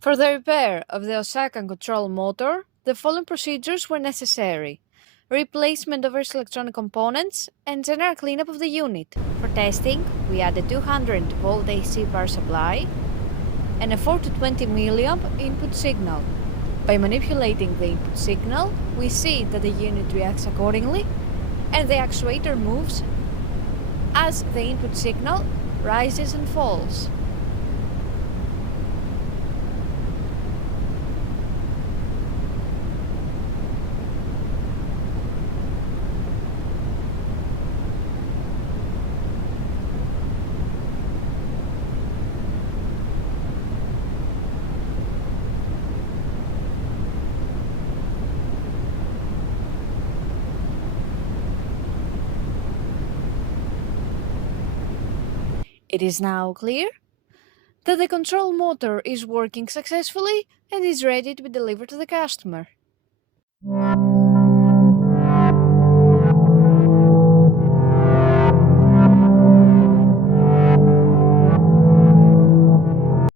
For the repair of the Osaka control motor, the following procedures were necessary: replacement of its electronic components and general cleanup of the unit. For testing, we added 200 volt AC power supply and a 4 to 20 milliamp input signal. By manipulating the input signal, we see that the unit reacts accordingly and the actuator moves as the input signal rises and falls. It is now clear that the control motor is working successfully and is ready to be delivered to the customer.